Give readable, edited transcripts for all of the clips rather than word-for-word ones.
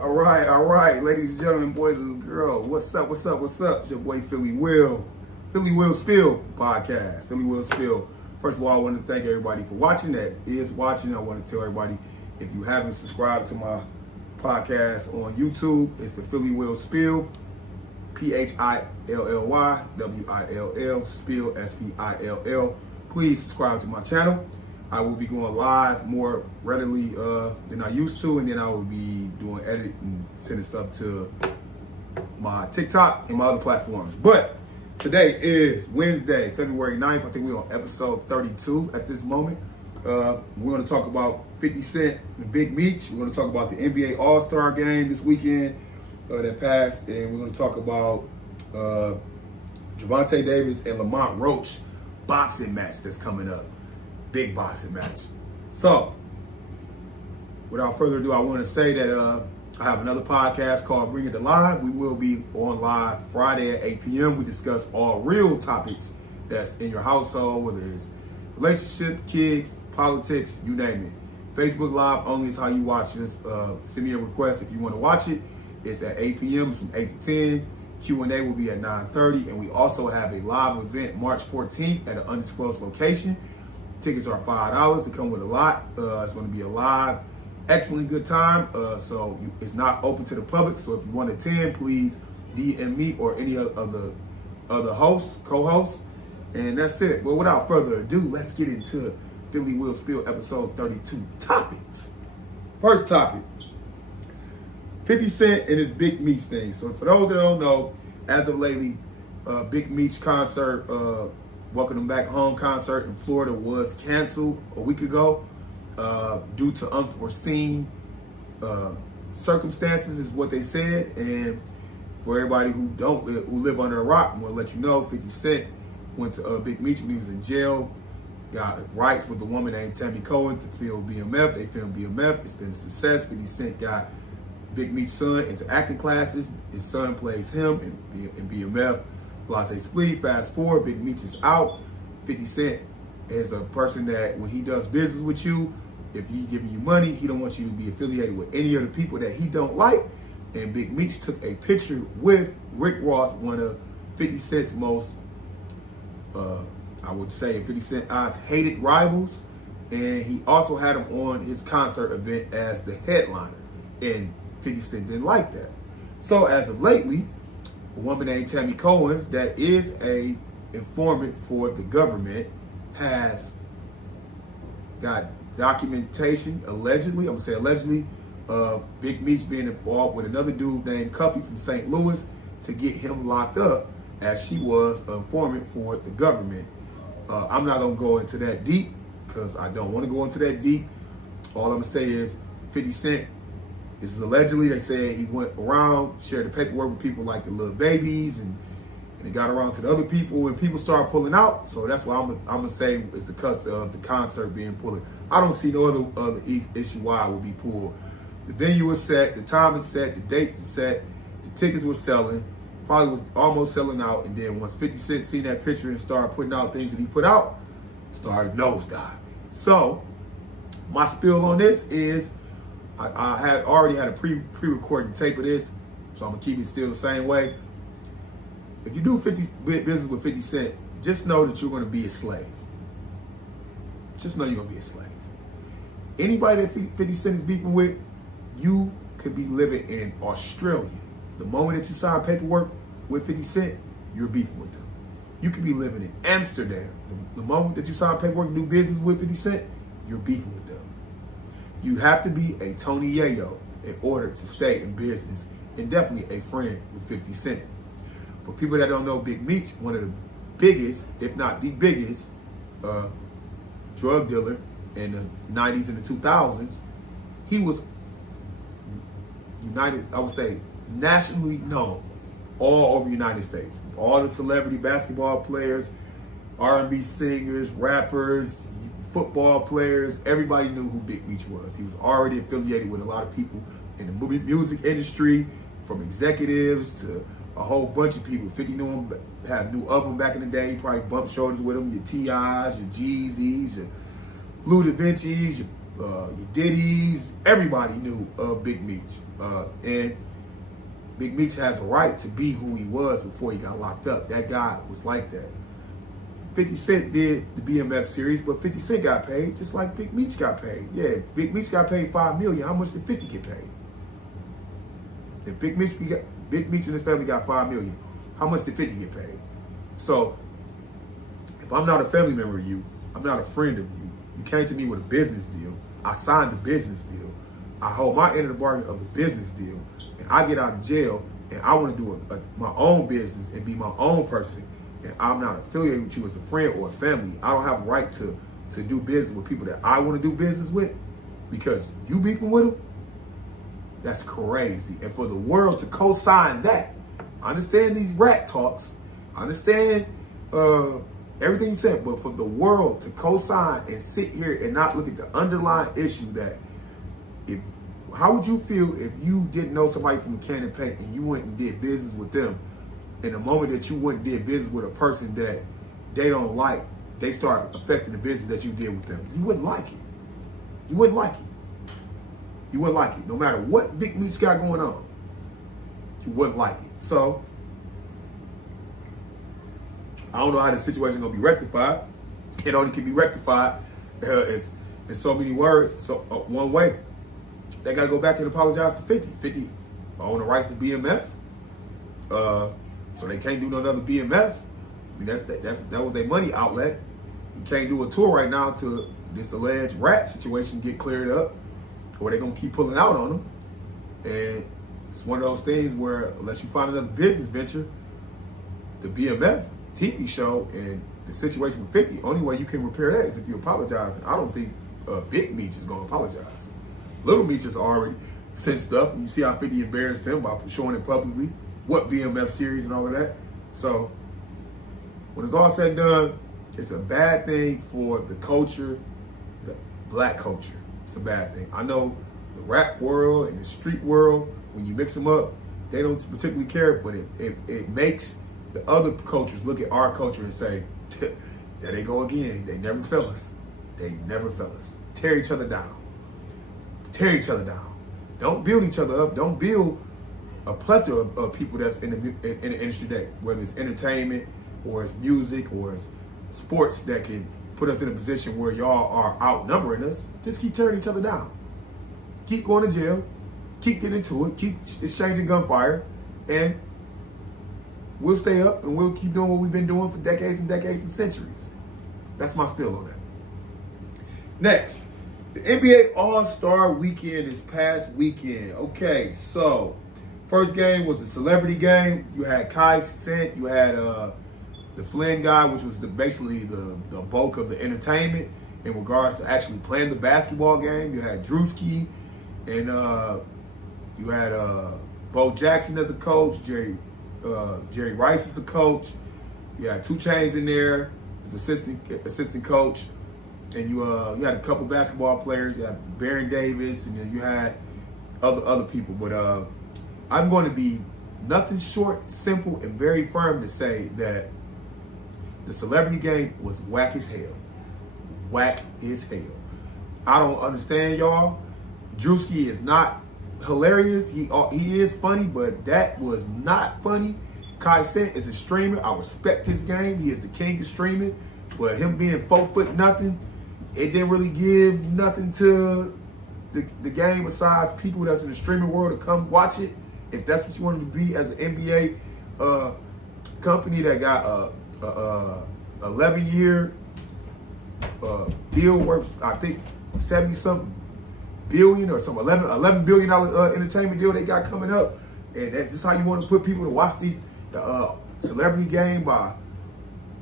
All right, ladies and gentlemen, boys and girls, what's up? It's your boy Philly Will Spill podcast. Philly Will Spill. First of all, I want to thank everybody for watching. That is watching. I want to tell everybody, if you haven't subscribed to my podcast on YouTube, it's the Philly Will Spill, PhillyWill Spill, SPILL. Please subscribe to my channel. I will be going live more readily than I used to, and then I will be doing editing and sending stuff to my TikTok and my other platforms. But today is Wednesday, February 9th. I think we're on episode 32 at this moment. We're going to talk about 50 Cent and Big Meech. We're going to talk about the NBA All-Star game this weekend that passed, and we're going to talk about Gervonta Davis and Lamont Roach boxing match that's coming up. Big boxing match. So, without further ado, I want to say that I have another podcast called Bring It to Live. We will be on live Friday at 8 p.m. We discuss all real topics that's in your household, whether it's relationship, kids, politics, you name it. Facebook Live only is how you watch this. Send me a request if you want to watch it. It's at 8 p.m. It's from 8 to 10. Q&A will be at 9:30. And we also have a live event March 14th at an undisclosed location. Tickets are $5. They come with a lot. It's going to be a live, excellent good time. So it's not open to the public. So if you want to attend, please DM me or any of the other hosts, co-hosts. And that's it. But without further ado, let's get into Philly Will Spill episode 32 topics. First topic, 50 Cent and his Big Meech thing. So for those that don't know, as of lately, Big Meech concert, Welcome Them Back Home concert in Florida was canceled a week ago due to unforeseen circumstances, is what they said. And for everybody who live under a rock, I'm gonna let you know, 50 Cent went to Big Meech when he was in jail, got rights with a woman named Tammy Cohen to film BMF. They filmed BMF. It's been a success. 50 Cent got Big Meech's son into acting classes. His son plays him in BMF. Blase Splee. Fast forward, Big Meech is out. 50 Cent is a person that when he does business with you, if he giving you money, he don't want you to be affiliated with any of the people that he don't like. And Big Meech took a picture with Rick Ross, one of 50 Cent's most, I would say, 50 Cent eyes, hated rivals. And he also had him on his concert event as the headliner. And 50 Cent didn't like that. So as of lately, a woman named Tammy Cohen, that is a informant for the government, has got documentation, allegedly, I'm gonna say allegedly, of Big Meech being involved with another dude named Cuffy from St. Louis to get him locked up, as she was an informant for the government. I'm not gonna go into that deep because I don't want to go into that deep. All I'm gonna say is 50 Cent, this is allegedly, they said he went around, shared the paperwork with people like the Little Babies, and it got around to the other people, and people started pulling out. So that's why I'm gonna say it's the cusp of the concert being pulled. I don't see no other issue why it would be pulled. The venue was set, the time is set, the dates are set, the tickets were selling, probably was almost selling out, and then once 50 Cent seen that picture and started putting out things that he put out, started nosediving. So my spill on this is, I had already had a pre-recorded tape of this, so I'm gonna keep it still the same way. If you do business with 50 Cent, just know that you're gonna be a slave. Just know you're gonna be a slave. Anybody that 50 Cent is beefing with, you could be living in Australia. The moment that you sign paperwork with 50 Cent, you're beefing with them. You could be living in Amsterdam. The moment that you sign paperwork and do business with 50 Cent, you're beefing with them. You have to be a Tony Yayo in order to stay in business, and definitely a friend with 50 Cent. For people that don't know Big Meech, one of the biggest, if not the biggest, drug dealer in the 90s and the 2000s, he was nationally known all over the United States. All the celebrity basketball players, R&B singers, rappers, football players, everybody knew who Big Meech was. He was already affiliated with a lot of people in the music industry, from executives to a whole bunch of people. 50 knew him, knew of him back in the day. He probably bumped shoulders with him, your T.I.s, your Jeezys, your Blue Da Vinci's, your your Diddy's, everybody knew of Big Meech. And Big Meech has a right to be who he was before he got locked up. That guy was like that. 50 Cent did the BMF series, but 50 Cent got paid just like Big Meech got paid. Yeah, Big Meech got paid $5 million. How much did 50 get paid? If Big Meech and his family got $5 million, how much did 50 get paid? So, if I'm not a family member of you, I'm not a friend of you. You came to me with a business deal. I signed the business deal. I hold my end of the bargain of the business deal, and I get out of jail, and I want to do my own business and be my own person, and I'm not affiliated with you as a friend or a family. I don't have a right to do business with people that I want to do business with because you beefing with them. That's crazy. And for the world to co-sign that, I understand these rat talks. I understand everything you said, but for the world to co-sign and sit here and not look at the underlying issue that how would you feel if you didn't know somebody from Cannon Paint and you went and did business with them, and the moment that you went and did business with a person that they don't like, they start affecting the business that you did with them? You wouldn't like it. You wouldn't like it. You wouldn't like it. No matter what Big Meech got going on, you wouldn't like it. So, I don't know how the situation gonna be rectified. It only can be rectified in so many words, one way. They gotta go back and apologize to 50. 50 own the rights to BMF, so they can't do no other BMF. I mean, that was their money outlet. You can't do a tour right now till this alleged rat situation get cleared up, or they're gonna keep pulling out on them. And it's one of those things where unless you find another business venture, the BMF TV show and the situation with 50, only way you can repair that is if you apologize. And I don't think Big Meech is gonna apologize. Little Meech has already sent stuff, and you see how 50 embarrassed him by showing it publicly, what BMF series and all of that. So when it's all said and done, it's a bad thing for the culture, the black culture. It's a bad thing. I know the rap world and the street world, when you mix them up, they don't particularly care, but it makes the other cultures look at our culture and say, there they go again. They never fail us. They never fail us. Tear each other down. Tear each other down. Don't build each other up. Don't build a plethora of people that's in the industry today, whether it's entertainment or it's music or it's sports that can put us in a position where y'all are outnumbering us. Just keep tearing each other down. Keep going to jail. Keep getting into it. Keep exchanging gunfire. And we'll stay up and we'll keep doing what we've been doing for decades and decades and centuries. That's my spiel on that. Next, the NBA All-Star Weekend this past weekend. Okay, so first game was a celebrity game. You had Kai Cenat, you had the Flynn guy, which was basically the bulk of the entertainment in regards to actually playing the basketball game. You had Drewski, and you had Bo Jackson as a coach, Jerry Rice as a coach. You had 2 Chainz in there as assistant coach. And you had a couple basketball players. You had Baron Davis, and then you had other people. But I'm going to be nothing short, simple, and very firm to say that the celebrity game was whack as hell. Whack as hell. I don't understand, y'all. Drewski is not hilarious. He is funny, but that was not funny. Kai Cenat is a streamer. I respect his game. He is the king of streaming. But him being 4'0", it didn't really give nothing to the game besides people that's in the streaming world to come watch it. If that's what you wanted to be as an NBA company that got a 11-year deal worth, I think, 70-something billion or some $11 billion entertainment deal they got coming up, and that's just how you want to put people to watch the celebrity game by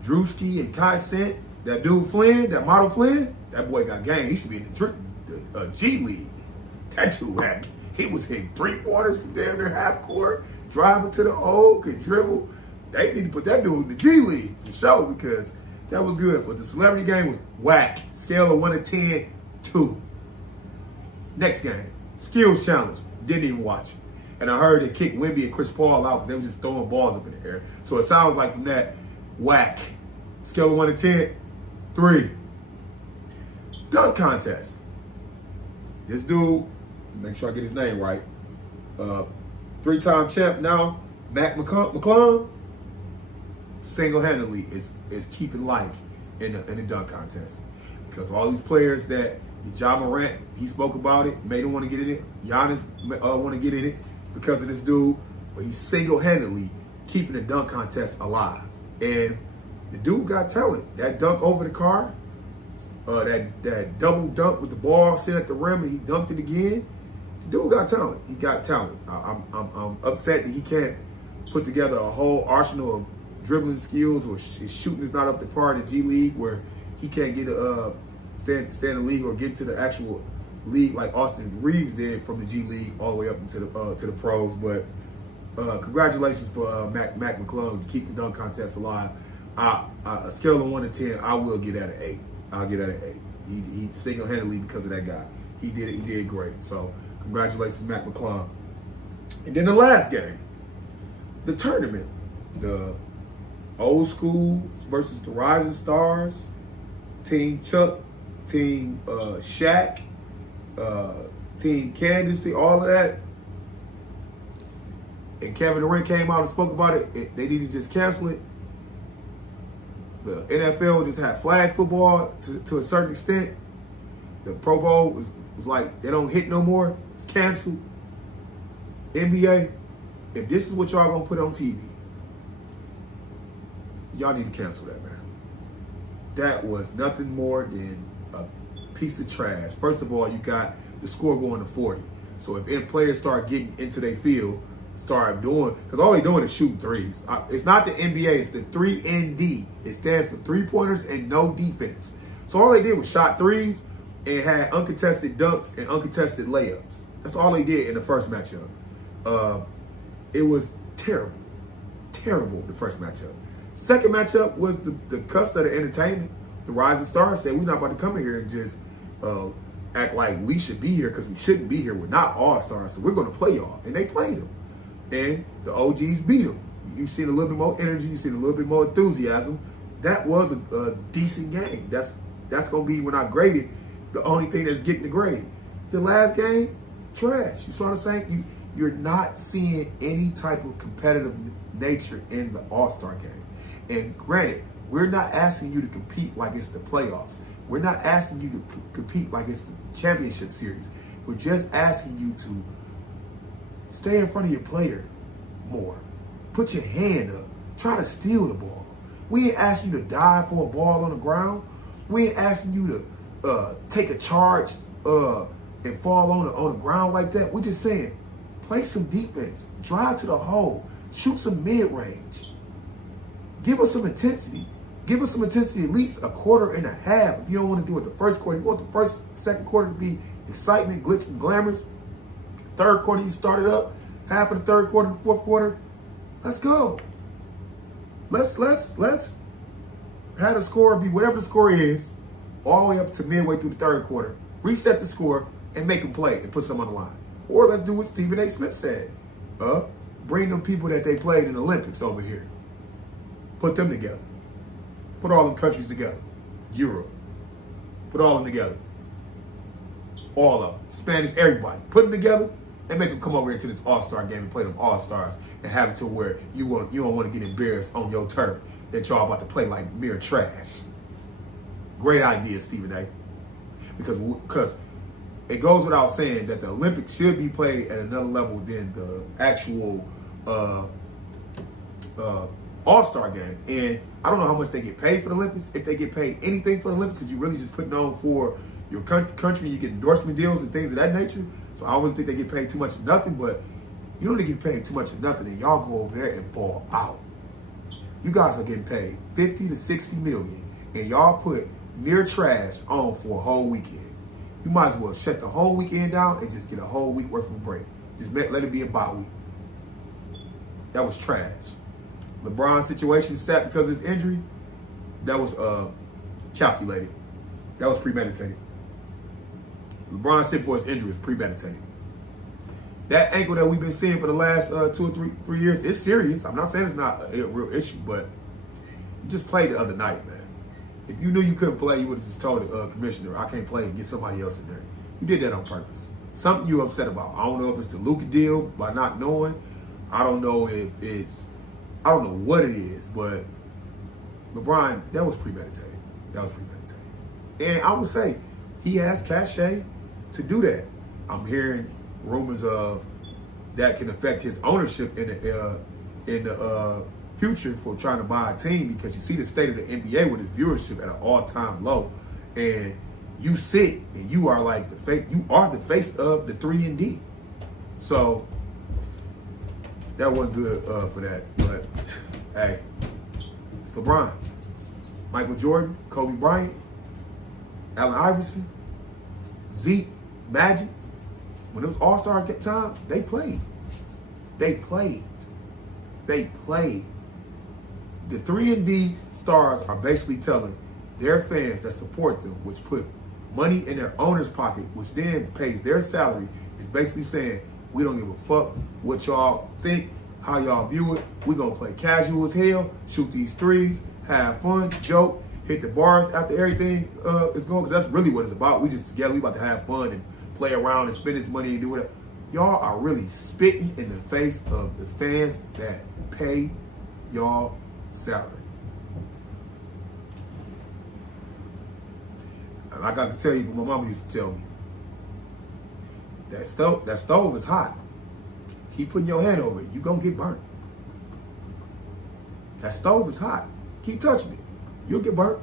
Drewski and Kai Cenat. That dude Flynn, that model Flynn, that boy got game. He should be in the G League. That dude he was hitting 3-pointers from damn near half court, driving to the hole, could dribble. They need to put that dude in the G League for sure because that was good. But the celebrity game was whack. Scale of 1 to 10, 2. Next game, skills challenge. Didn't even watch it. And I heard they kicked Wemby and Chris Paul out because they were just throwing balls up in the air. So it sounds like from that, whack. Scale of 1 to 10, 3. Dunk contest. This dude, make sure I get his name right, 3-time champ now, Mac McClung, single-handedly is keeping life in the dunk contest. Because all these players that Ja Morant, he spoke about it, made him want to get in it. Giannis want to get in it because of this dude. But he's single-handedly keeping the dunk contest alive. And the dude got talent. That dunk over the car, that double dunk with the ball sitting at the rim and he dunked it again. The dude got talent. He got talent. I'm upset that he can't put together a whole arsenal of dribbling skills, or his shooting is not up to par in the G League, where he can't get stay in the league or get to the actual league like Austin Reeves did from the G League all the way up into the pros. But congratulations for Mac McClung to keep the dunk contest alive. A scale of 1 to 10, I will get at an 8. I'll get at an 8. He single-handedly, because of that guy, he did great. So congratulations, Mac McClung. And then the last game, the tournament, the old school versus the rising stars, Team Chuck, Team Shaq, Team Candace, all of that. And Kevin Durant came out and spoke about it. They need to just cancel it. The NFL just had flag football to a certain extent. The Pro Bowl was like, they don't hit no more. It's canceled. NBA, if this is what y'all gonna put on TV, y'all need to cancel that, man. That was nothing more than a piece of trash. First of all, you got the score going to 40. So if players start getting into their field, start doing, because all they're doing is shooting threes. It's not the NBA, it's the 3ND. It stands for 3-pointers and no defense. So all they did was shot threes and had uncontested dunks and uncontested layups. That's all they did in the first matchup. It was terrible. Terrible, the first matchup. Second matchup was the cusp of the entertainment. The Rising Stars said, we're not about to come in here and just act like we should be here, because we shouldn't be here. We're not all-stars, so we're going to play y'all. And they played them. And the OGs beat them. You've seen a little bit more energy. You've seen a little bit more enthusiasm. That was a decent game. That's going to be, when I grade it, the only thing that's getting the grade. The last game, trash. You saw what I'm saying? You're not seeing any type of competitive nature in the All-Star game. And granted, we're not asking you to compete like it's the playoffs. We're not asking you to compete like it's the championship series. We're just asking you to stay in front of your player more. Put your hand up. Try to steal the ball. We ain't asking you to dive for a ball on the ground. We ain't asking you to take a charge and fall on the ground like that. We're just saying, play some defense. Drive to the hole. Shoot some mid-range. Give us some intensity. Give us some intensity at least a quarter and a half. If you don't want to do it the first quarter, you want the first, second quarter to be excitement, glitz, and glamorous. Third quarter, you started up. Half of the third quarter, the fourth quarter. Let's go. Let's have the score be whatever the score is, all the way up to midway through the third quarter. Reset the score and make them play and put some on the line. Or let's do what Stephen A. Smith said. Bring them people that they played in the Olympics over here. Put them together. Put all them countries together. Europe. Put all them together. All of them. Spanish, everybody. Put them together and make them come over here to this All-Star game and play them All-Stars and have it to where you don't want to get embarrassed on your turf that y'all about to play like mere trash. Great idea, Stephen A. Because it goes without saying that the Olympics should be played at another level than the actual All-Star game. And I don't know how much they get paid for the Olympics. If they get paid anything for the Olympics, because you really just putting on for your country, you get endorsement deals and things of that nature. So I don't really think they get paid too much of nothing, but you don't get paid too much of nothing and y'all go over there and ball out. You guys are getting paid 50 to 60 million and y'all put mere trash on for a whole weekend. You might as well shut the whole weekend down and just get a whole week worth of a break. Just let it be a bye week. That was trash. LeBron's situation sat because of his injury. That was calculated. That was premeditated. LeBron sit for his injury is premeditated. That ankle that we've been seeing for the last 2 or 3 years, it's serious. I'm not saying it's not a real issue, but you just played the other night, man. If you knew you couldn't play, you would have just told the commissioner, I can't play, and get somebody else in there. You did that on purpose. Something you upset about. I don't know if it's the Luka deal by not knowing. I don't know if I don't know what it is, but LeBron, that was premeditated. That was premeditated. And I would say he has cachet to do that. I'm hearing rumors of that can affect his ownership in the future for trying to buy a team, because you see the state of the NBA with its viewership at an all-time low, and you sit and you are like the face. You are the face of the 3-and-D. So that wasn't good for that. But hey, it's LeBron, Michael Jordan, Kobe Bryant, Allen Iverson, Zeke, Magic. When it was All-Star time, they played. They played. They played. The 3-and-D stars are basically telling their fans that support them, which put money in their owner's pocket, which then pays their salary, is basically saying, we don't give a fuck what y'all think, how y'all view it. We're going to play casual as hell, shoot these threes, have fun, joke, hit the bars after everything is going, because that's really what it's about. We just together, we about to have fun and play around and spend this money and do whatever. Y'all are really spitting in the face of the fans that pay y'all salary. Like I can tell you, what my mama used to tell me, that stove is hot. Keep putting your hand over it, you gonna get burnt. That stove is hot. Keep touching it, you'll get burnt.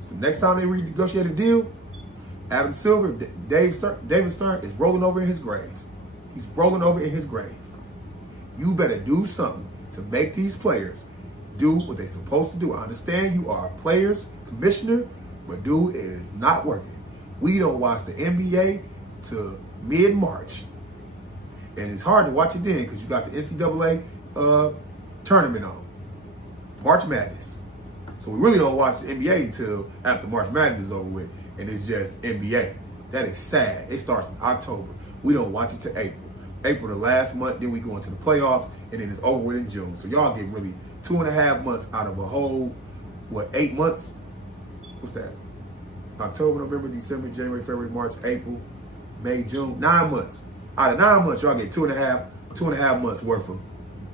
So next time they renegotiate a deal, Adam Silver, David Stern is rolling over in his grave. He's rolling over in his grave. You better do something to make these players do what they're supposed to do. I understand you are a players commissioner, but dude, it is not working. We don't watch the NBA to mid-March. And it's hard to watch it then because you got the NCAA tournament on. March Madness. So we really don't watch the NBA until after March Madness is over with, and it's just NBA. That is sad. It starts in October. We don't watch it till April. April the last month, then we go into the playoffs, and then it's over with in June. So y'all get really 2.5 months out of a whole, 8 months? What's that? October, November, December, January, February, March, April, May, June. 9 months. Out of 9 months, y'all get 2.5 months worth of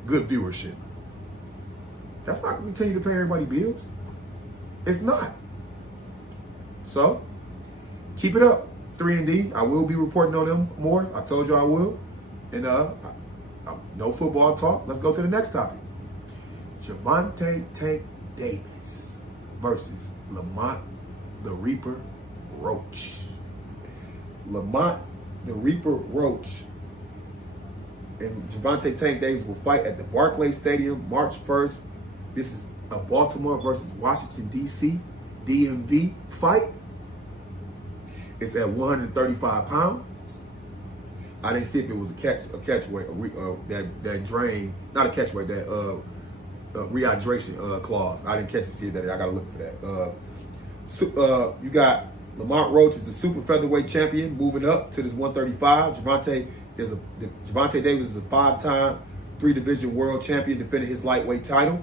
good viewership. That's not going to continue to pay everybody bills. It's not. So, keep it up, 3-and-D. I will be reporting on them more. I told you I will. And no football talk. Let's go to the next topic. Gervonta Tank Davis versus Lamont the Reaper Roach. Lamont the Reaper Roach and Gervonta Tank Davis will fight at the Barclays Stadium March 1st. This is a Baltimore versus Washington, D.C. DMV fight. It's at 135 pounds. I didn't see if it was a catch weight, that drain, not a catch weight, that rehydration clause. I didn't catch it, see that. I got to look for that. You got Lamont Roach is the super featherweight champion, moving up to this 135. Gervonta Davis is a 5-time 3-division world champion, defending his lightweight title.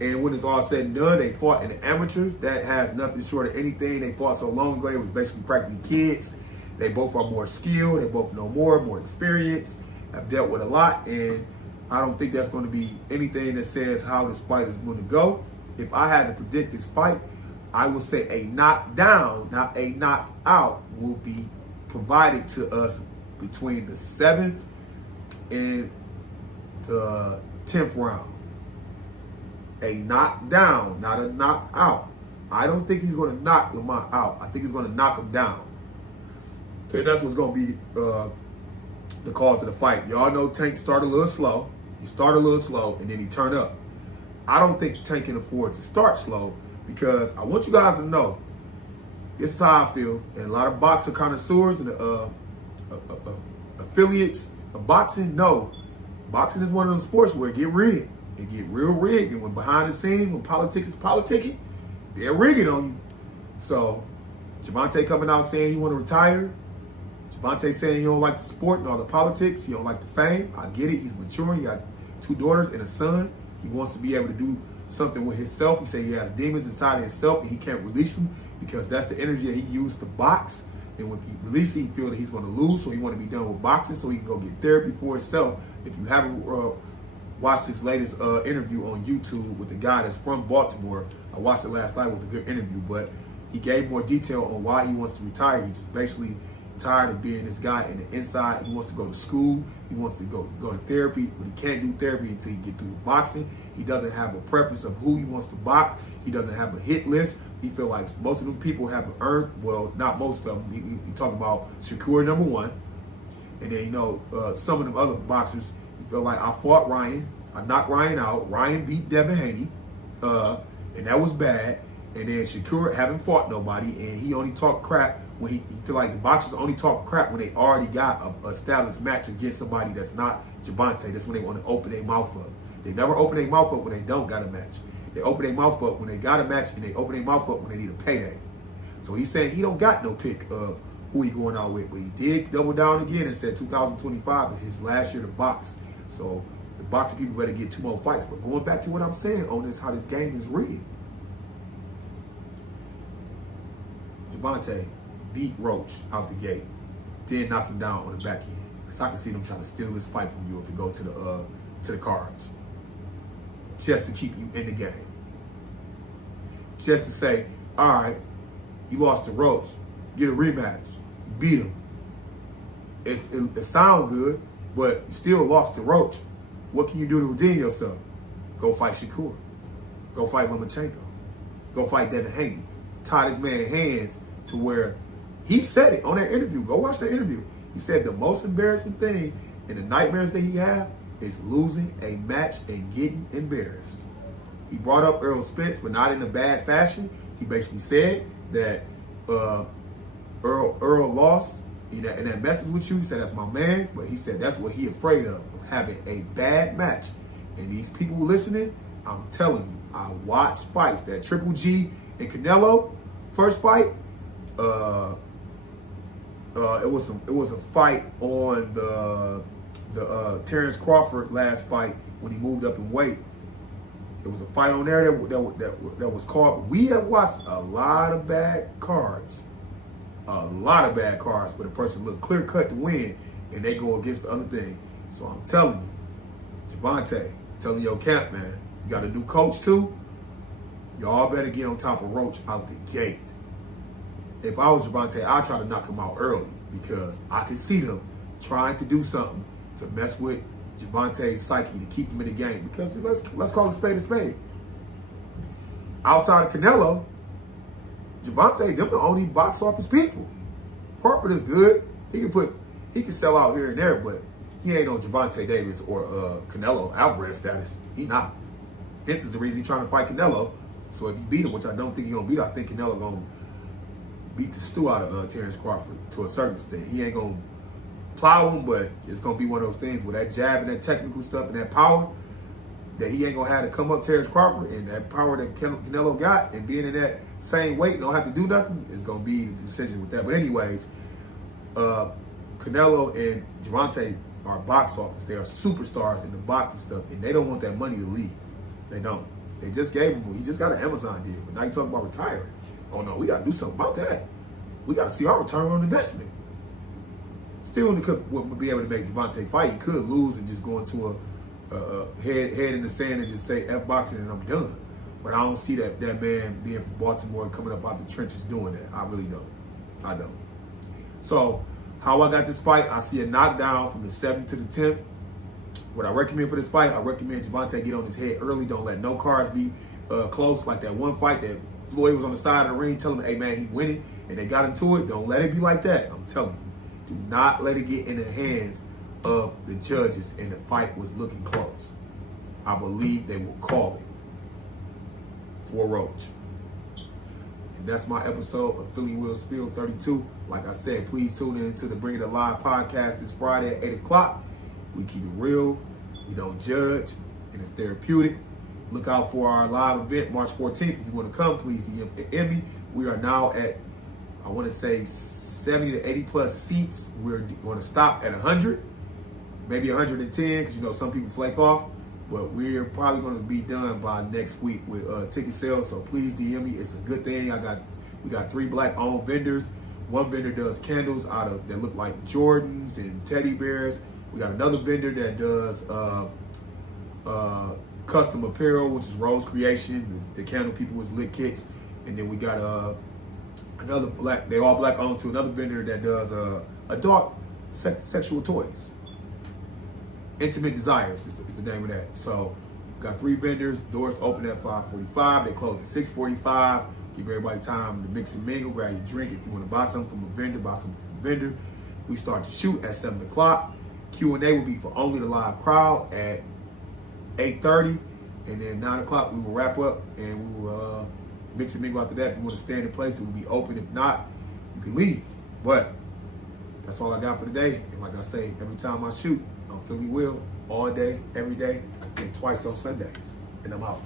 And when it's all said and done, they fought in the amateurs. That has nothing short of anything. They fought so long ago, it was basically practically kids. They both are more skilled. They both know more experience, have dealt with a lot. And I don't think that's going to be anything that says how this fight is going to go. If I had to predict this fight, I would say a knockdown, not a knockout, will be provided to us between the 7th and the 10th round. A knockdown, not a knockout. I don't think he's going to knock Lamont out. I think he's going to knock him down. And that's what's going to be the cause of the fight. Y'all know Tank started a little slow. He started a little slow, and then he turned up. I don't think Tank can afford to start slow, because I want you guys to know, this is how I feel, and a lot of boxer connoisseurs and affiliates of boxing know, boxing is one of those sports where it get rigged. It get real rigged, and when behind the scenes, when politics is politicking, they're rigging on you. So, Gervonta coming out saying he want to retire. Gervonta saying he don't like the sport and all the politics. He don't like the fame. I get it. He's mature. He got 2 daughters and a son. He wants to be able to do something with himself. He said he has demons inside of himself and he can't release them because that's the energy that he used to box. And when he releases, he feel that he's going to lose, so he want to be done with boxing, so he can go get therapy for himself. If you haven't watched his latest interview on YouTube with the guy that's from Baltimore, I watched it last night. It was a good interview, but he gave more detail on why he wants to retire. He just basically tired of being this guy in the inside. He wants to go to school. He wants to go to therapy, but he can't do therapy until he get through with boxing. He doesn't have a preference of who he wants to box. He doesn't have a hit list. He feel like most of them people have earned, well, not most of them. He talking about Shakur number one. And then, some of them other boxers, he feel like I fought Ryan. I knocked Ryan out. Ryan beat Devin Haney. And that was bad. And then Shakur haven't fought nobody, and he only talk crap when he feel like the boxers only talk crap when they already got a established match against somebody that's not Gervonta. That's when they want to open their mouth up. They never open their mouth up when they don't got a match. They open their mouth up when they got a match, and they open their mouth up when they need a payday. So he's saying he don't got no pick of who he going out with, but he did double down again and said 2025 is his last year to box. So the boxing people better get 2 more fights. But going back to what I'm saying on this, how this game is rigged. Gervonta beat Roach out the gate, then knock him down on the back end. Because I can see them trying to steal this fight from you if you go to the cards. Just to keep you in the game. Just to say, all right, you lost to Roach, get a rematch, beat him. It sounds good, but you still lost to Roach. What can you do to redeem yourself? Go fight Shakur. Go fight Lomachenko. Go fight Devin Haney. Tie this man's hands to where he said it on that interview. Go watch the interview. He said the most embarrassing thing and the nightmares that he have is losing a match and getting embarrassed. He brought up Errol Spence, but not in a bad fashion. He basically said that Earl lost in that message with you. He said, that's my man. But he said that's what he afraid of having a bad match. And these people listening, I'm telling you, I watch fights. That Triple G and Canelo first fight, it was a fight on the Terrence Crawford last fight when he moved up in weight. There was a fight on there that was called. We have watched a lot of bad cards, where the person look clear cut to win, and they go against the other thing. So I'm telling you, Gervonta, telling your camp, man, you got a new coach too. Y'all better get on top of Roach out the gate. If I was Gervonta, I'd try to knock him out early because I could see them trying to do something to mess with Gervonta's psyche to keep him in the game. Because let's call it a spade. Outside of Canelo, Gervonta, them the only box office people. Crawford is good. He can sell out here and there, but he ain't on Gervonta Davis or Canelo Alvarez status. He not. This is the reason he's trying to fight Canelo. So if you beat him, which I don't think he's gonna beat, I think Canelo gonna beat the stew out of Terrence Crawford to a certain extent. He ain't gonna plow him, but it's gonna be one of those things with that jab and that technical stuff and that power that he ain't gonna have to come up Terrence Crawford, and that power that Canelo got and being in that same weight and don't have to do nothing is gonna be the decision with that. But anyways, Canelo and Gervonta are box office. They are superstars in the boxing stuff, and they don't want that money to leave. They don't. They just gave him, he just got an Amazon deal. And now you talking about retiring. Oh no, we got to do something about that. We got to see our return on investment. Still, he could be able to make Gervonta fight. He could lose and just go into a head in the sand and just say F boxing and I'm done. But I don't see that man being from Baltimore coming up out the trenches doing that. I really don't. I don't. So, how I got this fight, I see a knockdown from the 7th to the 10th. What I recommend for this fight, I recommend Gervonta get on his head early. Don't let no cards be close. Like that one fight that Floyd was on the side of the ring telling him, hey man, he winning, and they got into it. Don't let it be like that. I'm telling you. Do not let it get in the hands of the judges and the fight was looking close. I believe they will call it for Roach. And that's my episode of Philly Will Spill 32. Like I said, please tune in to the Bring It Alive podcast this Friday at 8 o'clock. We keep it real, we don't judge, and it's therapeutic. Look out for our live event March 14th. If you want to come, please DM me. We are now at, I want to say, 70 to 80 plus seats. We're going to stop at 100, maybe 110, because some people flake off. But we're probably going to be done by next week with ticket sales. So please DM me. It's a good thing. I got We got 3 black-owned vendors. One vendor does candles that look like Jordans and teddy bears. We got another vendor that does custom apparel, which is Rose Creation. The candle people was Lit Kicks. And then we got another they all black owned to another vendor that does adult sexual toys. Intimate Desires is the name of that. So we got 3 vendors. Doors open at 5:45. They close at 6:45. Give everybody time to mix and mingle, grab your drink. If you want to buy something from a vendor, buy something from a vendor. We start to shoot at 7 o'clock. Q&A will be for only the live crowd at 8:30. And then 9 o'clock, we will wrap up and we will mix and mingle after that. If you want to stand in place, it will be open. If not, you can leave. But that's all I got for today. And like I say, every time I shoot, I'm Philly Will all day, every day, and twice on Sundays. And I'm out.